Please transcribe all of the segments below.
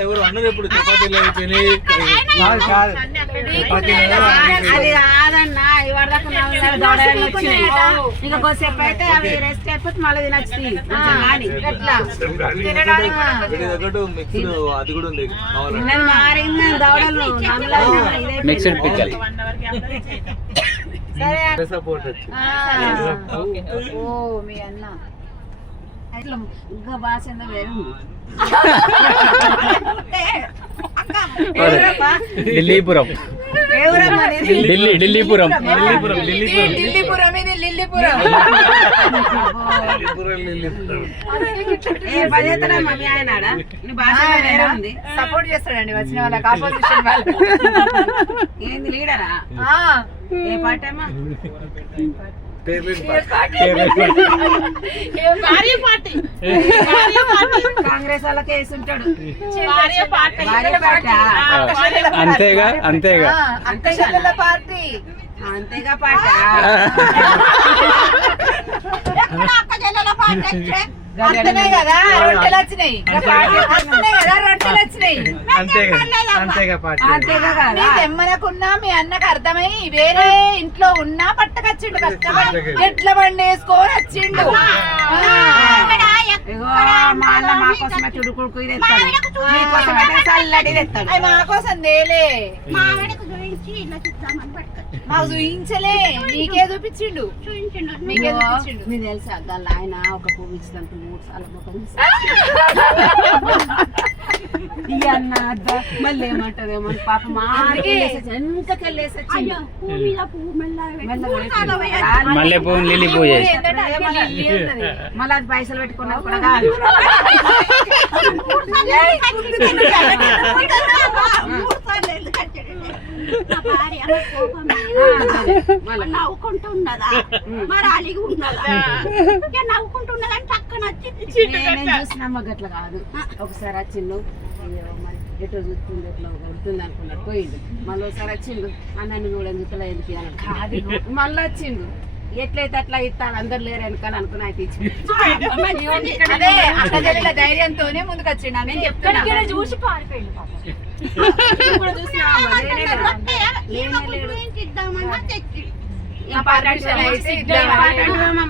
ఎవరు అన్నారు ఎప్పుడు చపాతీలు అయిపోయినాయి అది కాదన్నా ఇవాళకు దొడలు వచ్చినాయి ఇంకా కొద్దిసేపు అయితే అవి రెస్ట్ అయిపోతే మళ్ళీ తినొచ్చు అది కూడా ఉంది మారింది దొడలు మిక్స్డ్ పిక్కల్ సపోర్ట్ ఓ మీ అన్న ఇట్లా ఇంకా బాగా వేరు ఢిల్లీపురం ఢిల్లీపురం సపోర్ట్ చేస్తాడండి వచ్చిన వాళ్ళకి ఆపోజిషన్ వాళ్ళు ఏంది లీడరా ఏ పార్టీ అమ్మా కాంగ్రెస్ వాళ్ళకి వేసి ఉంటాడు అంతేగా అంతేగా పార్టీ అంతేగా పార్టీ అంతనే కదా రొట్టెలు వచ్చినాయి తెమ్మనకున్నా మీ అన్నకు అర్థమై వేరే ఇంట్లో ఉన్నా పట్టకొచ్చిండు కష్టపడి ఎట్ల బండి వేసుకొని వచ్చిండు మా అన్న మా కోసమే చుడుకుడుకు చల్లటి తెస్తాడు మా కోసం తేలే మాకు చూపించలే మీకే చూపించిండు మీకే చూపించిండు మీకు తెలుసా దాని ఆయన ఒక పువ్వు ఇచ్చినంత 3 సార్లు ముఖం అన్న మళ్ళీ ఏమంటారేమో పాప మల్లె పువ్వు లిల్లీ పువ్వు మళ్ళీ అది పైసలు పెట్టుకున్నా కూడా కాదు నవ్వుకుంటున్నదా మరి అలిగి ఉన్నదా నవ్వుకుంటున్నదని పక్కన చూసినమ్మ గట్ల కాదు ఒకసారి వచ్చిండు మరి ఎటో చూస్తుంది ఎట్లా కొడుతుంది అనుకున్నాడు పోయిండు మళ్ళీ ఒకసారి వచ్చిండు అన్నని కూడా ఎందుకు ఎందుకు కాదు మళ్ళీ వచ్చిండు ఎట్లయితే అట్లా ఇస్తాను అందరు లేరు వెనకాల అనుకుని అయితే ధైర్యంతోనే ముందుకు వచ్చిండు నేను చెప్తాను చూసి పారిపోయిండు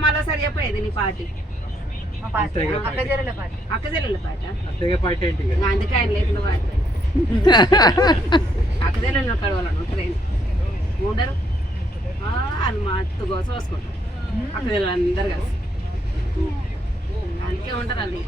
మళ్ళీసారి చెప్పేది నీ పార్టీ అక్కజెల్లెల పార్టీ అందుకే ఆయన లేకుండా పార్టీ అక్కజెల్లెలు కడవాలను ట్రైన్ ఉండరు వాళ్ళు మత్తు కోసం వసుకుంటారు అక్కజెల్లెలు అందరు కలిసి అందుకే ఉంటారు వాళ్ళు